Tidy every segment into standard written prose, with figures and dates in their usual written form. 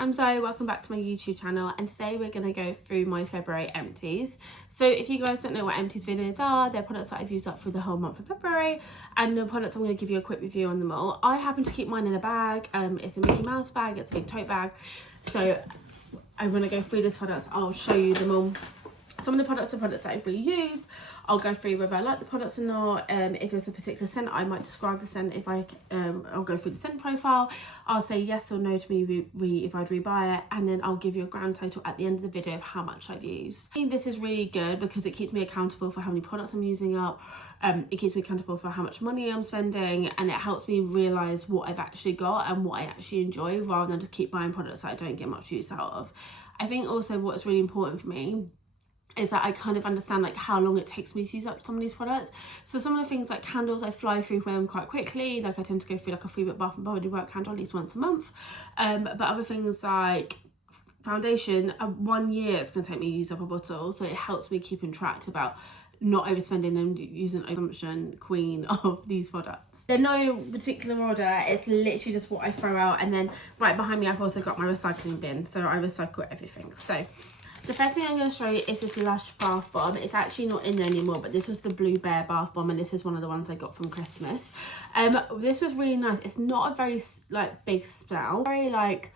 I'm Zoe, welcome back to my YouTube channel, and today we're going to go through my February empties. So if you guys don't know what empties videos are, they're products that I've used up for the whole month of February, and the products I'm going to give you a quick review on them all. I happen to keep mine in a bag. It's a Mickey Mouse bag, it's a big tote bag, so I'm going to go through these products. I'll show you them all. Some of the products are products that I've really used. I'll go through whether I like the products or not. If there's a particular scent, I might describe the scent. If I'll go through the scent profile. I'll say yes or no to me if I'd rebuy it, and then I'll give you a grand total at the end of the video of how much I've used. I think this is really good because it keeps me accountable for how many products I'm using up. It keeps me accountable for how much money I'm spending, and it helps me realise what I've actually got and what I actually enjoy, rather than just keep buying products that I don't get much use out of. I think also what's really important for me is that I kind of understand like how long it takes me to use up some of these products. So some of the things like candles, I fly through them quite quickly. Like I tend to go through like a 3-bit Bath and Body Works candle at least once a month. But other things like foundation, 1 year it's going to take me to use up a bottle. So it helps me keeping track about not overspending and using consumption queen of these products. They're no particular order, it's literally just what I throw out, and then right behind me I've also got my recycling bin, so I recycle everything. So the first thing I'm going to show you is this Lush bath bomb. It's actually not in there anymore, but this was the Blue Bear bath bomb, and this is one of the ones I got from Christmas. This was really nice. It's not a very like big smell, very like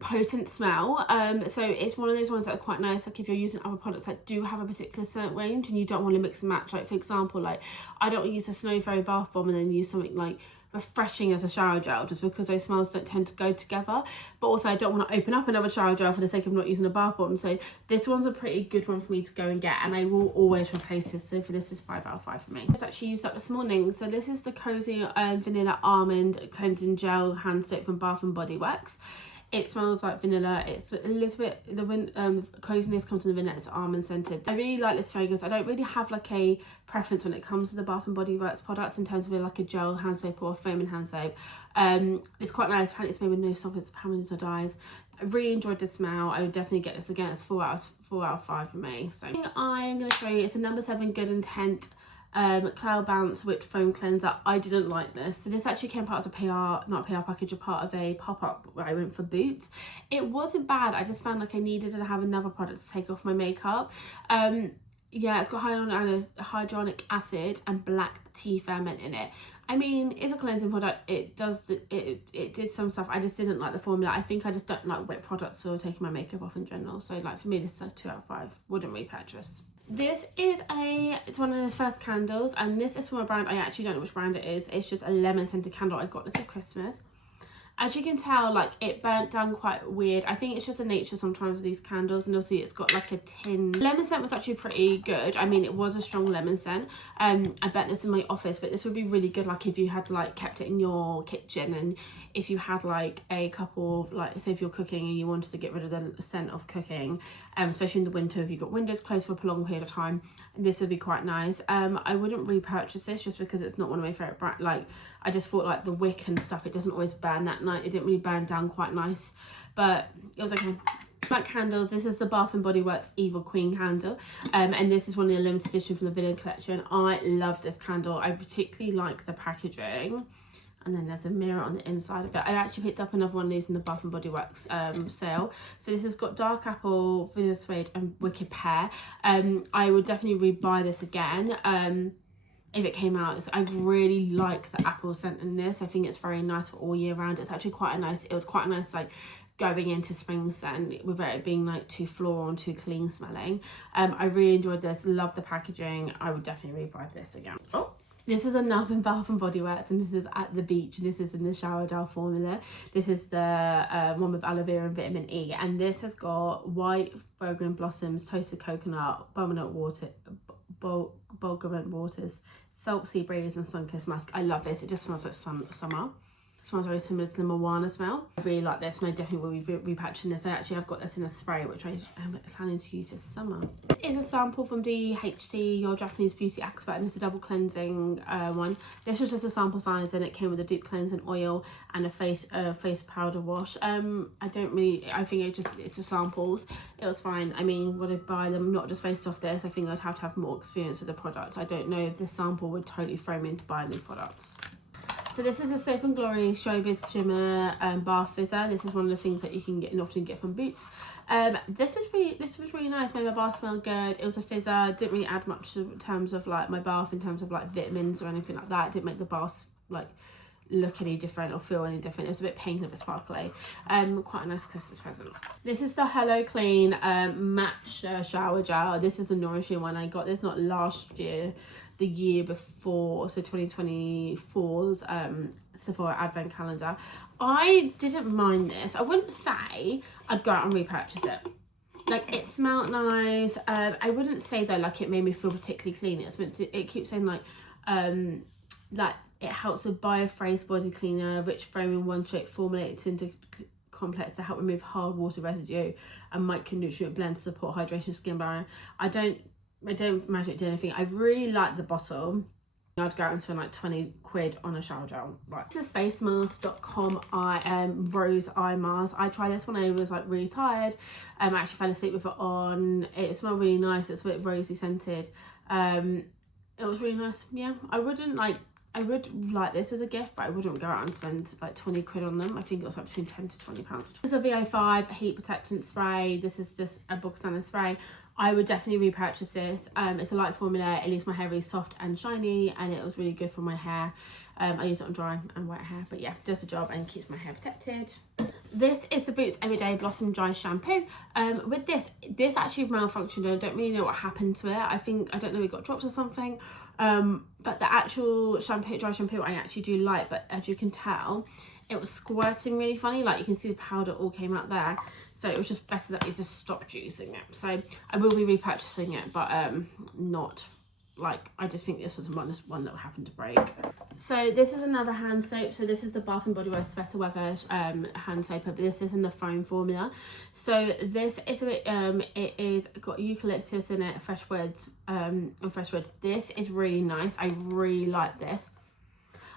potent smell. So it's one of those ones that are quite nice, like if you're using other products that do have a particular scent range and you don't want to mix and match. Like for example, like I don't want to use a Snow Fairy bath bomb and then use something like refreshing as a shower gel, just because those smells don't tend to go together. But also I don't want to open up another shower gel for the sake of not using a bath bomb. So this one's a pretty good one for me to go and get, and I will always replace this. So for this is 5 out of 5 for me. It's actually used up this morning. So this is the Cozy Vanilla Almond Cleansing Gel Hand Soap from Bath and Body Works. It smells like vanilla. It's a little bit, the coziness comes from the vanilla. It's almond scented. I really like this fragrance. I don't really have like a preference when it comes to the Bath and Body Works products in terms of like a gel hand soap or a foaming hand soap. It's quite nice. Apparently it's made with no sulfates, parabens or dyes. I really enjoyed the smell. I would definitely get this again. It's 4 out of 5 for me. So I'm going to show you, it's a number 7 Good Intent Cloud Bounce Whipped Foam Cleanser. I didn't like this. So this actually came part of a PR, not a PR package, a part of a pop-up where I went for Boots. It wasn't bad. I just found like I needed to have another product to take off my makeup. Yeah, it's got hyaluronic acid and black tea ferment in it. I mean, it's a cleansing product. It did some stuff. I just didn't like the formula. I think I just don't like wet products for taking my makeup off in general. So like for me, this is a 2 out of 5. Wouldn't repurchase. This is it's one of the first candles, and this is from a brand I actually don't know which brand it is. It's just a lemon scented candle. I got this at Christmas. As you can tell, like it burnt down quite weird. I think it's just the nature sometimes of these candles, and also it's got like a tin. Lemon scent was actually pretty good. I mean, it was a strong lemon scent. I burnt this in my office, but this would be really good like if you had like kept it in your kitchen, and if you had like a couple of, like say if you're cooking and you wanted to get rid of the scent of cooking, especially in the winter if you've got windows closed for a prolonged period of time, this would be quite nice. I wouldn't repurchase this just because it's not one of my favorite brands. Like I just thought like the wick and stuff, it doesn't always burn that night. It didn't really burn down quite nice, but it was okay. Black candles. This is the Bath and Body Works Evil Queen candle, and this is one of the limited edition from the Villain collection. I love this candle. I particularly like the packaging, and then there's a mirror on the inside of it. I actually picked up another one of these in the Bath and Body Works sale. So this has got dark apple, vanilla suede and wicked pear. I would definitely rebuy this again if it came out. I really like the apple scent in this. I think it's very nice for all year round. It's actually quite a nice, it was quite a nice like going into spring scent without it being like too floral and too clean smelling. I really enjoyed this, love the packaging. I would definitely rebuy this again. Oh, this is another Bath and Body Works, and this is at the beach, and this is in the shower gel formula. This is the one with aloe vera and vitamin E, and this has got white fragrant blossoms, toasted coconut, butternut water, bulgurant waters, salt sea breeze and sun-kissed musk. I love this. It just smells like summer. It smells very similar to the Moana smell. I really like this, and I definitely will be repatching this. I actually have got this in a spray, which I am planning to use this summer. This is a sample from DHT, Your Japanese Beauty Expert, and it's a double cleansing one. This was just a sample size, and it came with a deep cleansing oil and a face powder wash. I think it's just samples. It was fine. I mean, would I buy them not just based off this? I think I'd have to have more experience with the product. I don't know if this sample would totally throw me into buying these products. So this is a Soap and Glory Showbiz Shimmer Bath Fizzer. This is one of the things that you can get and often get from Boots. This was really nice. Made my bath smell good. It was a fizzer. Didn't really add much in terms of like my bath, in terms of like vitamins or anything like that. It didn't make the bath like look any different or feel any different. It was a bit pink and a bit sparkly. Quite a nice Christmas present. This is the Hello Clean Match Shower Gel. This is the nourishing one. I got this not last year, the year before, so 2024's Sephora Advent Calendar. I didn't mind this. I wouldn't say I'd go out and repurchase it. Like, it smelled nice. I wouldn't say though like it made me feel particularly clean. It keeps saying like that it helps with biophrase body cleaner, rich foam in one shape, formulated into complex to help remove hard water residue and micronutrient blend to support hydration skin barrier. I don't imagine it did anything. I really like the bottle. I'd go out and spend like 20 quid on a shower gel. Right, this is facemask.com rose eye mask. I tried this when I was like really tired. I actually fell asleep with it on. It smelled really nice. It's a bit rosy scented. It was really nice. Yeah, I would like this as a gift, but I wouldn't go out and spend like 20 quid on them. I think it was like between 10 to 20 pounds. This is a VO5 heat protection spray. This is just a bog standard spray. I would definitely repurchase this. It's a light formula. It leaves my hair really soft and shiny, and it was really good for my hair. I use it on dry and wet hair, but yeah, does the job and keeps my hair protected. This is the Boots Everyday Blossom Dry Shampoo. With this actually malfunctioned. I don't really know what happened to it. I don't know, it got dropped or something. But the actual dry shampoo I actually do like, but as you can tell, it was squirting really funny. Like, you can see the powder all came out there. So it was just better that we just stopped using it. So I will be repurchasing it, but not like, I just think this was one that happened to break. So this is another hand soap. So this is the Bath and Body Works Better Weather hand soap, but this is in the foam formula. So this is a bit it is got eucalyptus in it, fresh wood and fresh wood. This is really nice. I really like this.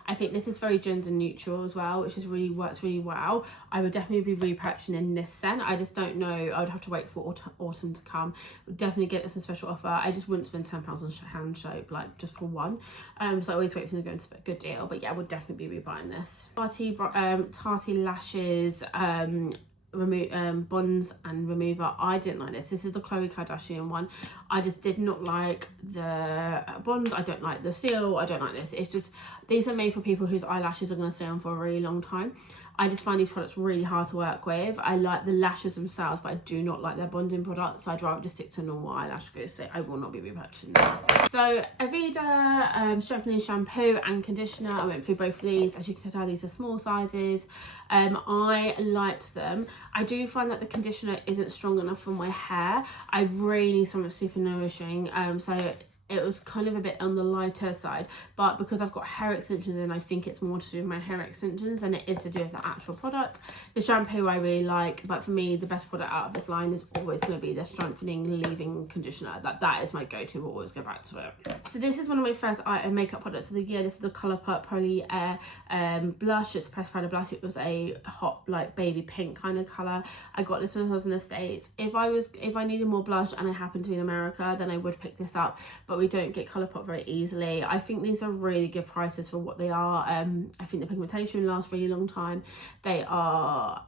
I think this is very gender neutral as well, which is works really well. I would definitely be repurchasing in this scent. I just don't know. I would have to wait for autumn to come. Would definitely get this a special offer. I just wouldn't spend £10 on hand soap, like just for one. So I always wait for them to go into a good deal. But yeah, I would definitely be rebuying this. Tarte Lashes bonds and remover. I didn't like this. This is the Khloe Kardashian one. I just did not like the bonds. I don't like the seal. I don't like this. It's just, these are made for people whose eyelashes are going to stay on for a really long time. I just find these products really hard to work with. I like the lashes themselves, but I do not like their bonding products. So I'd rather just stick to normal eyelash glue. So I will not be repurchasing this. So Aveda strengthening shampoo and conditioner. I went through both of these. As you can tell, these are small sizes. I liked them. I do find that the conditioner isn't strong enough for my hair. I really need something super nourishing. So it was kind of a bit on the lighter side, but because I've got hair extensions in, I think it's more to do with my hair extensions than it is to do with the actual product. The shampoo I really like, but for me the best product out of this line is always going to be the strengthening leave-in conditioner. That is my go-to. We'll always go back to it. So this is one of my first makeup products of the year. This is the Colourpop Poly Air blush. It's a pressed powder blush. It was a hot like baby pink kind of colour. I got this when I was in the States. If I needed more blush and I happened to be in America, then I would pick this up, but we don't get Colourpop very easily. I think these are really good prices for what they are. I think the pigmentation lasts for a really long time. They are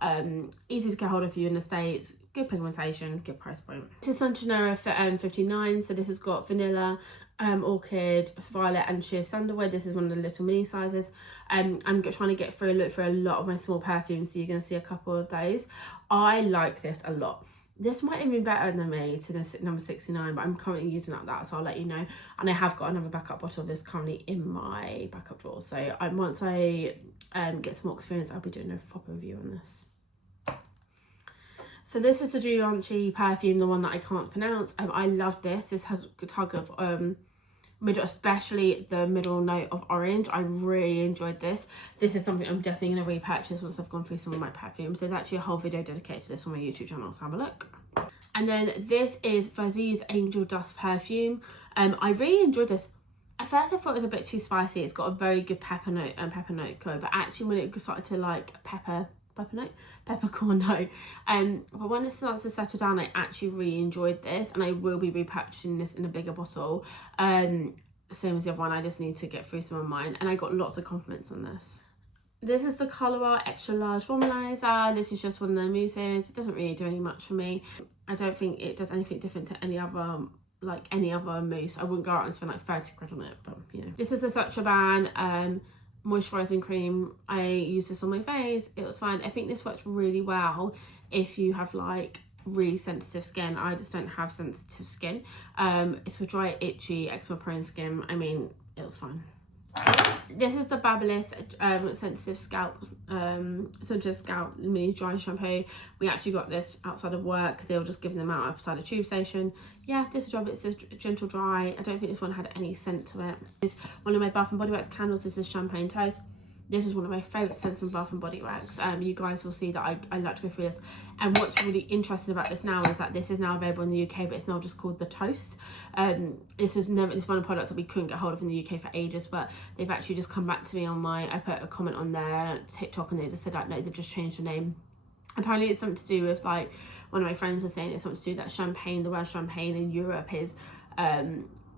easy to get hold of for you in the States. Good pigmentation, good price point. This is Santanera for 59. So this has got vanilla, orchid, violet and sheer sandalwood. This is one of the little mini sizes. I'm trying to look for a lot of my small perfumes, so you're going to see a couple of those. I like this a lot. This might even be better than me to the number 69, but I'm currently using that, so I'll let you know. And I have got another backup bottle of this currently in my backup drawer. So once I get some more experience, I'll be doing a proper review on this. So this is the Zoeannslife perfume, the one that I can't pronounce. I love this. This has a good hug of middle, especially the middle note of orange. I really enjoyed this. This is something I'm definitely going to repurchase once I've gone through some of my perfumes. There's actually a whole video dedicated to this on my YouTube channel, so have a look. And then this is Fuggazi's Angel Dust perfume. I really enjoyed this. At first I thought it was a bit too spicy. It's got a very good pepper note but actually when it started to like peppercorn note, but when it starts to settle down, I actually really enjoyed this, and I will be repurchasing this in a bigger bottle. same as the other one. I just need to get through some of mine, and I got lots of compliments on this. This is the Colour Extra Large Formalizer. This is just one of the mousses. It doesn't really do any much for me. I don't think it does anything different to any other, like any other mousse. I wouldn't go out and spend like 30 quid on it, but you know. This is the Satraban moisturising cream. I used this on my face. It was fine. I think this works really well if you have like really sensitive skin. I just don't have sensitive skin. It's for dry, itchy, eczema prone skin. I mean, it was fine. This is the Babyliss sensitive scalp mini dry shampoo. We actually got this outside of work. They were just giving them out outside a tube station. Yeah, this job, it's a gentle dry. I don't think this one had any scent to it. It's one of my Bath and Body Works candles. This is Champagne Toast. This is one of my favourite scents from Bath and Body Works. You guys will see that I like to go through this. And what's really interesting about this now is that this is now available in the UK, but it's now just called the Toast. This is one of the products that we couldn't get hold of in the UK for ages, but they've actually just come back to me on I put a comment on their TikTok, and they just said that no, they've just changed the name. Apparently it's something to do with, like, one of my friends was saying it's something to do that champagne, the word champagne in Europe is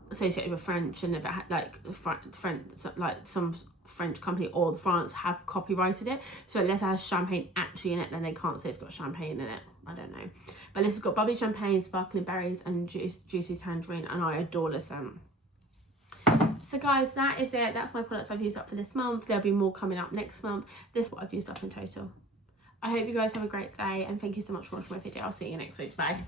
associated with French, and if it had like French, like some French company or France have copyrighted it, so unless it has champagne actually in it, then they can't say it's got champagne in it. I don't know, but this has got bubbly champagne, sparkling berries, and juicy tangerine, and I adore this scent. So guys, that is it. That's my products I've used up for this month. There'll be more coming up next month. This is what I've used up in total. I hope you guys have a great day, and thank you so much for watching my video. I'll see you next week. Bye.